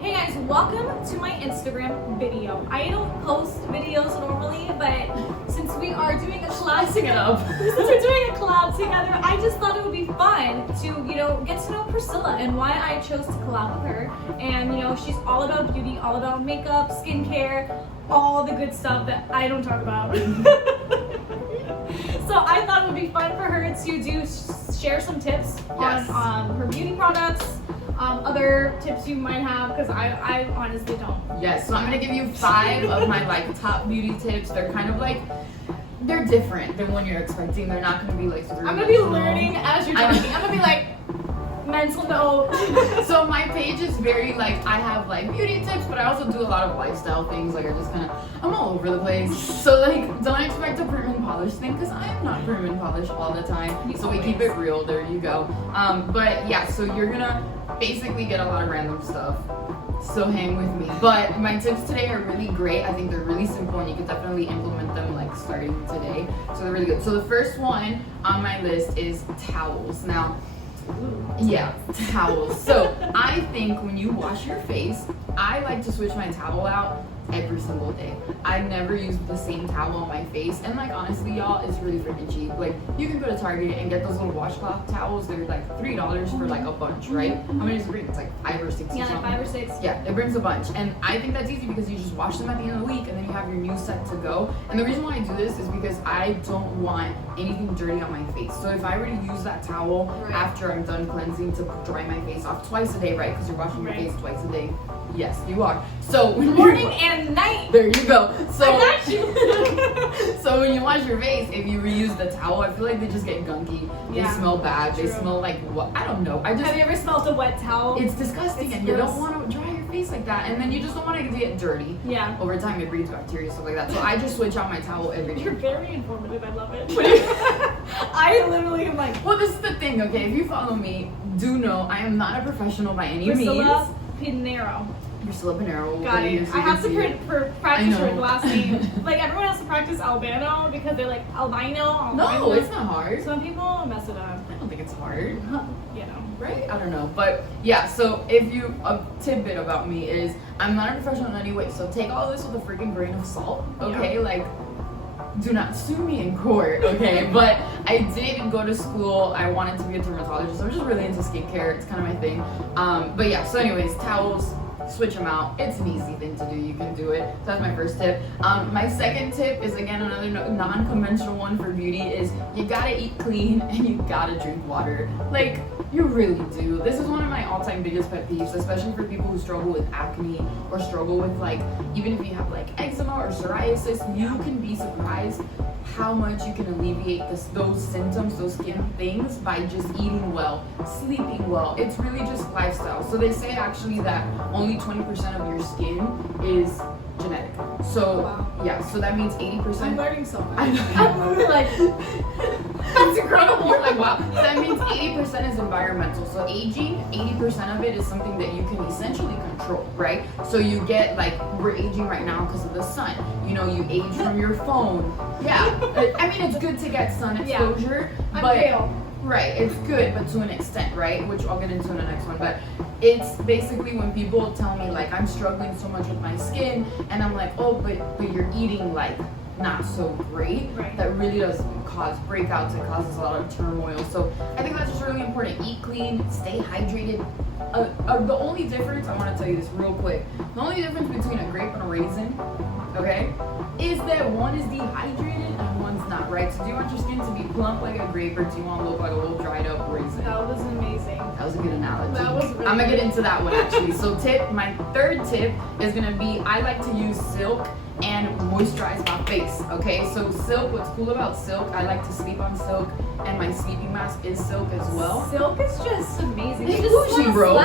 Hey guys, welcome to my Instagram video. I don't post videos normally, but since we are doing a collab together, I just thought it would be fun to, get to know Priscilla and why I chose to collab with her. And she's all about beauty, all about makeup, skincare, all the good stuff that I don't talk about. So I thought it would be fun for her to share some tips on her beauty products. Other tips you might have, because I honestly don't. Yes, so I'm gonna give you 5 of my top beauty tips. They're kind of they're different than what you're expecting. They're not gonna be I'm gonna be learning as you're talking. I'm gonna be mental note. So my page is very I have beauty tips, but I also do a lot of lifestyle things. I'm all over the place. So don't expect a prim and polish thing, because I am not prim and polish all the time. So we keep it real. There you go. But yeah, so you're gonna basically get a lot of random stuff. So hang with me. But my tips today are really great. I think they're really simple, and you can definitely implement them starting today. So they're really good. So the first one on my list is towels. Now, yeah, towels. So I think when you wash your face, I like to switch my towel out every single day. I never use the same towel on my face, and honestly y'all, it's really freaking cheap. You can go to Target and get those little washcloth towels. They're $3 for a bunch, right? How many does it bring? It's 5 or 6. Yeah, 5 or 6. Yeah, it brings a bunch, and I think that's easy because you just wash them at the end of the week, and then you have your new set to go. And the reason why I do this is because I don't want anything dirty on my face. So if I were to use that towel after I'm done cleansing to dry my face off twice a day, right? Because you're washing your face twice a day. Yes, you are. So morning and night. There you go. So I got you. So when you wash your face, if you reuse the towel, I feel like they just get gunky. They smell bad. True. They smell what? I don't know. Have you ever smelled a wet towel? It's disgusting, and you don't want to dry your face like that, and then you just don't want it to get dirty. Yeah. Over time, it breeds bacteria, stuff like that. So I just switch out my towel every day. You're very informative. I love it. I literally am Well, this is the thing, okay? If you follow me, do know I am not a professional by any means. Priscilla Pinero. Priscilla Pinero. Got it. I have to practice her last name. Everyone has to practice Albano because they're albino. No, it's not hard. Some people mess it up. I don't think it's hard. Right? I don't know. But yeah, so a tidbit about me is I'm not a professional in any way. So take all this with a freaking grain of salt, okay? Yeah. Do not sue me in court, okay? But I did go to school. I wanted to be a dermatologist. I'm just really into skincare. It's kind of my thing. But yeah, so anyways, towels, switch them out. It's an easy thing to do. You can do it. So that's my first tip. My second tip is, again, another non-conventional one for beauty is you gotta eat clean and you gotta drink water. You really do. This is one of my all-time biggest pet peeves, especially for people who struggle with acne or struggle with even if you have eczema or psoriasis, you can be surprised how much you can alleviate those symptoms, those skin things by just eating well, sleeping well. It's really just lifestyle. So they say actually that only 20% of your skin is genetic. So yeah, so that means 80%. I'm learning so much. I'm literally that's incredible. You're wow. So that means 80% is environmental. So aging, 80% of it is something that you can essentially control, right? So you get we're aging right now because of the sun. You age from your phone. Yeah. I mean, it's good to get sun exposure, but right, it's good, but to an extent, right? Which I'll get into in the next one. But it's basically when people tell me I'm struggling so much with my skin, and I'm oh, but you're eating not so great. Right. That really does cause breakouts. It causes a lot of turmoil. So I think that's just really important. Eat clean, stay hydrated. The only difference, I want to tell you this real quick. The only difference between a grape and a raisin, okay, is that one is dehydrated and one's not, right? So do you want your skin to be plump like a grape, or do you want to look like a little dried up raisin? That was amazing. That was a good analogy. That was really I'm gonna get into that one actually. So my third tip is gonna be, I like to use Silk and moisturize my face, okay? So Silk, what's cool about Silk, I like to sleep on Silk, and my sleeping mask is Silk as well. Silk is just amazing. It's bougie, bro.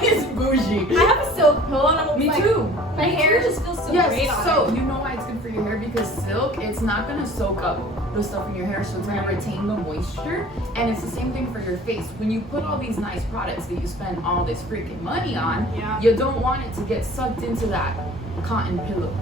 It's bougie. I have a Silk pillow, and I'm Me too. My hair just feels so great on so it. you know why it's good for your hair? Because Silk, it's not gonna soak up the stuff in your hair, so it's gonna retain the moisture. And it's the same thing for your face. When you put all these nice products that you spend all this freaking money on, you don't want it to get sucked into that cotton pillow.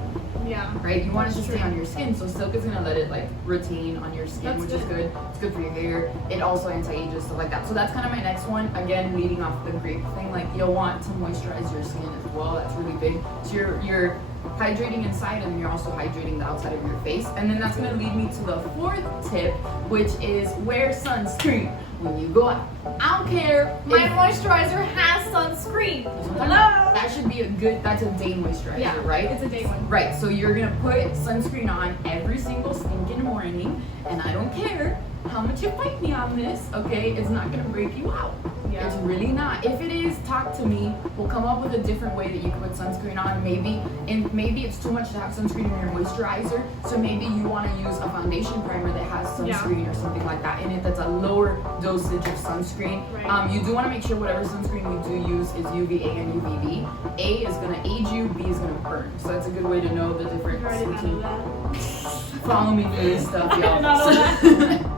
Yeah. right? You want it to That's stay true. on your skin, so Silk is gonna let it like retain on your skin, That's which is good. It's good for your hair. It also anti-ages, stuff like that. So that's kind of my next one. Again, leading off the grape thing, like you'll want to moisturize your skin as well. That's really big. So you're hydrating inside and you're also hydrating the outside of your face. And then that's gonna lead me to the fourth tip, which is wear sunscreen when you go out. I don't care. My if- moisturizer has sunscreen. Hello. That should be that's a day moisturizer, Yeah, right? it's a day one. Right, so you're gonna put sunscreen on every single stinking morning, and I don't care how much you fight me on this, okay? It's not gonna break you out. Yeah. It's really not. If it is, talk to me. We'll come up with a different way that you can put sunscreen on. Maybe it's too much to have sunscreen in your moisturizer, so maybe you want to use a foundation primer that has sunscreen or something like that in it. That's a lower dosage of sunscreen. Right. You do want to make sure whatever sunscreen you do use is UVA and UVB. A is gonna age you, B is gonna burn. So that's a good way to know the difference You already know between. that. Follow me for this stuff, I y'all. did not know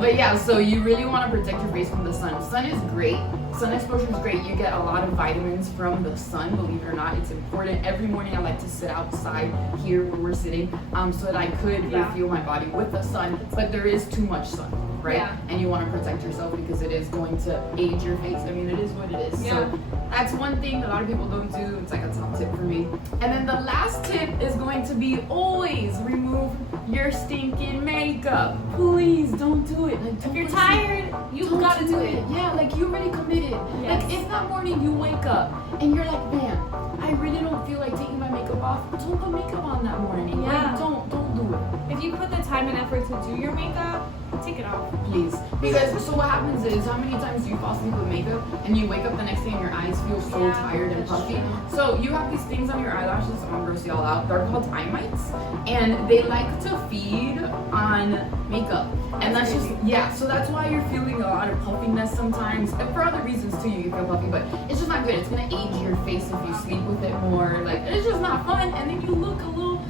But yeah, so you really want to protect your face from the sun. Sun is great. Sun exposure is great. You get a lot of vitamins from the sun, believe it or not. It's important. Every morning I like to sit outside here where we're sitting so that I could Yeah. refuel my body with the sun. But there is too much sun, right? Yeah. And you want to protect yourself because it is going to age your face. I mean, it is what it is. Yeah. So that's one thing a lot of people don't do. It's like a top tip for me. And then the last tip is going to be always remove your stinking makeup. Please don't do it. Like, If don't you're listen. tired, you Don't gotta do it. Yeah, like you already committed. Yes. Like if that morning you wake up and you're like, man, I really don't feel like taking my makeup off. Don't put makeup on that morning. Yeah. Like, don't do it. If you put the time and effort to do your makeup, take it off. Please. Because so what happens is how many times do you fall asleep with makeup and you wake up the next day and your eyes feel so Yeah, tired and that's puffy? true. So you have these things on your eyelashes, I'm gonna gross y'all out. They're called eye mites. And they like to feed on makeup. And that's just so that's why you're feeling a lot of puffiness sometimes. And for other reasons too, you feel puffy, but it's just not good. It's gonna age your face if you sleep with it more. Like it's just not fun. And then you look a little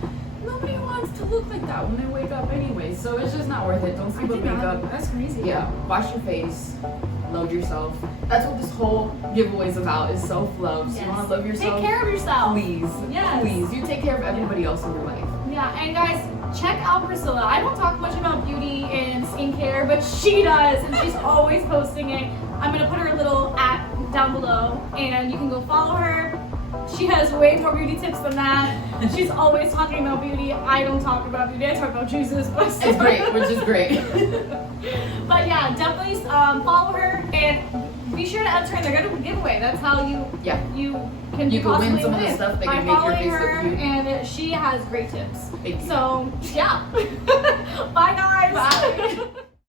nobody wants to look like that when they wake up anyway. So it's just not worth it. Don't sleep with makeup. That's crazy. Yeah, wash your face, love yourself. That's what this whole giveaway is about, is self-love. So you Yes. wanna love yourself? Take care of yourself. Please, Yes. please. You take care of everybody else in your life. Yeah, and guys, check out Priscilla. I don't talk much about beauty and skincare, but she does, and she's always posting it. I'm gonna put her little @ down below, and you can go follow her. She has way more beauty tips than that. She's always talking about beauty. I don't talk about beauty. I talk about Jesus. But It's great, which is great. But yeah, definitely follow her and be sure to enter in the giveaway. That's how you Yeah. you can You can win possibly some of the win stuff that by can make your following face look her, cute. and she has great tips. Thank you. So yeah, bye guys. Bye.